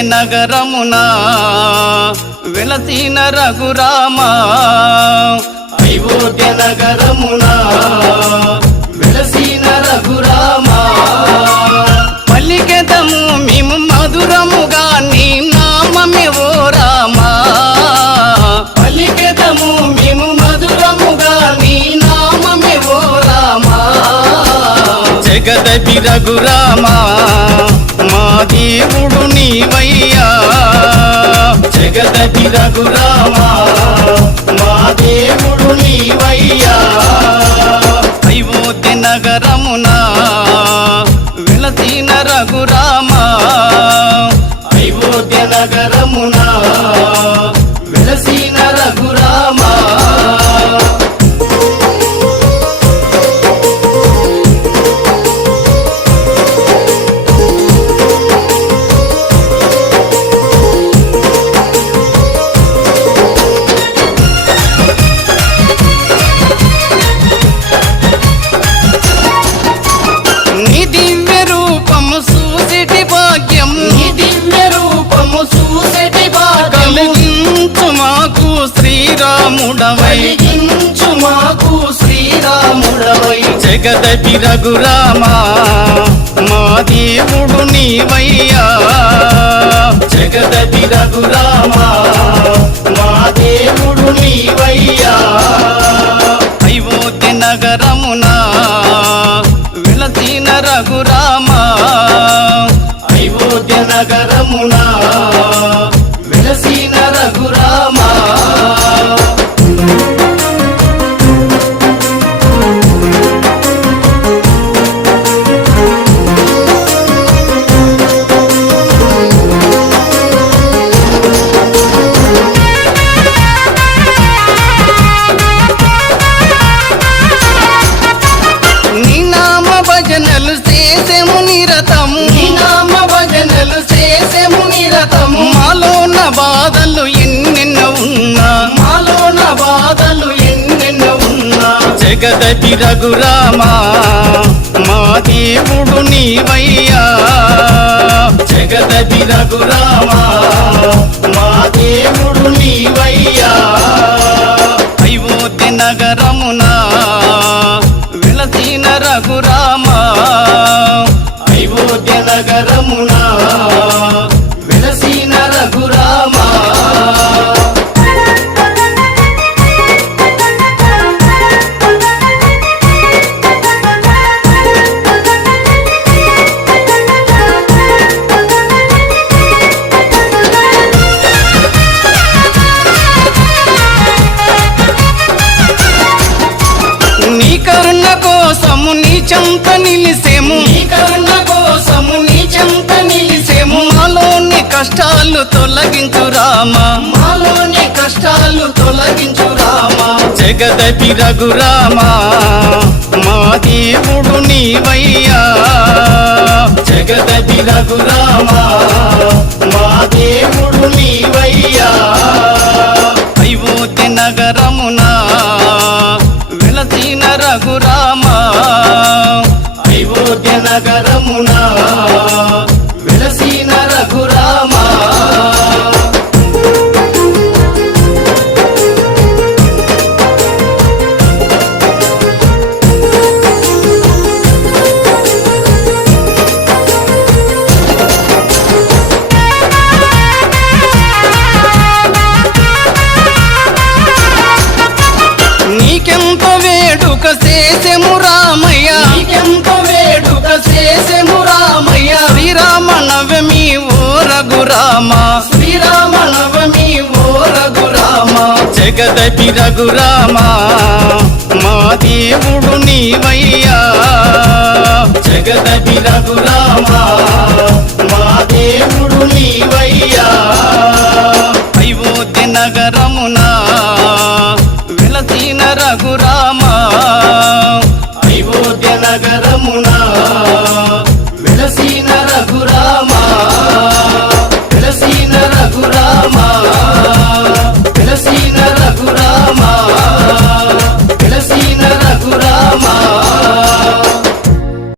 నగరమున వెలసిన రఘురామ. అయోధ్య నగరమున వెలసిన రఘురామ. పలికెదము మేము మధురముగా నీ నామమే ఓ రామ. పలికెదము మేము మధురముగా నీ నామమే ఓ రామ. జగదపి రఘురామా. జగదపి రఘురామా మా దేవుడు నీవయ్యా. అయోధ్య నగరమున వెలసిన రఘురామా అయోధ్య నగరమున వెలసిన జగదపి రఘురామా మా దేవుడు నీవయ్యా. జగదపి రఘురామా మా దేవుడు నీవయ్యా. అయోధ్య నగరమున విలసిన రఘురామా. అయోధ్య నగర చేసేము నిరతము నీ నామ భజనలు చేసేము నిరతము మాలోన బాధలు ఎన్నెన్నో ఉన్నా. మాలోన బాధలు ఎన్నెన్నో ఉన్నా. జగదపి రఘురామా మా దేవుడు నీవయ్యా. రఘురామా నగరమున? విలసిన రఘురామ? నీ కరుణ కోసము నీ చంత నిలిసే కష్టాలు తొలగించు రామ. మాలోని కష్టాలు తొలగించు రామ. జగదపి రఘురామ మా దేవుడు నీవయ్యా. జగదపి రఘురామ మా దేవుడు నీవయ్యా. అయోధ్య నగరమున విలసిన రఘురామ అయోధ్య నగరమున రామ? శ్రీరామ నవమి ఓ రఘురామ? జగదపి రఘురామ మా దేవుడు నీవయ్యా. జగదపి రఘురామ మా దేవుడు నీవయ్యా. అయోధ్య నగరమున వెలసిన రఘురామ. అయోధ్య నగరమునా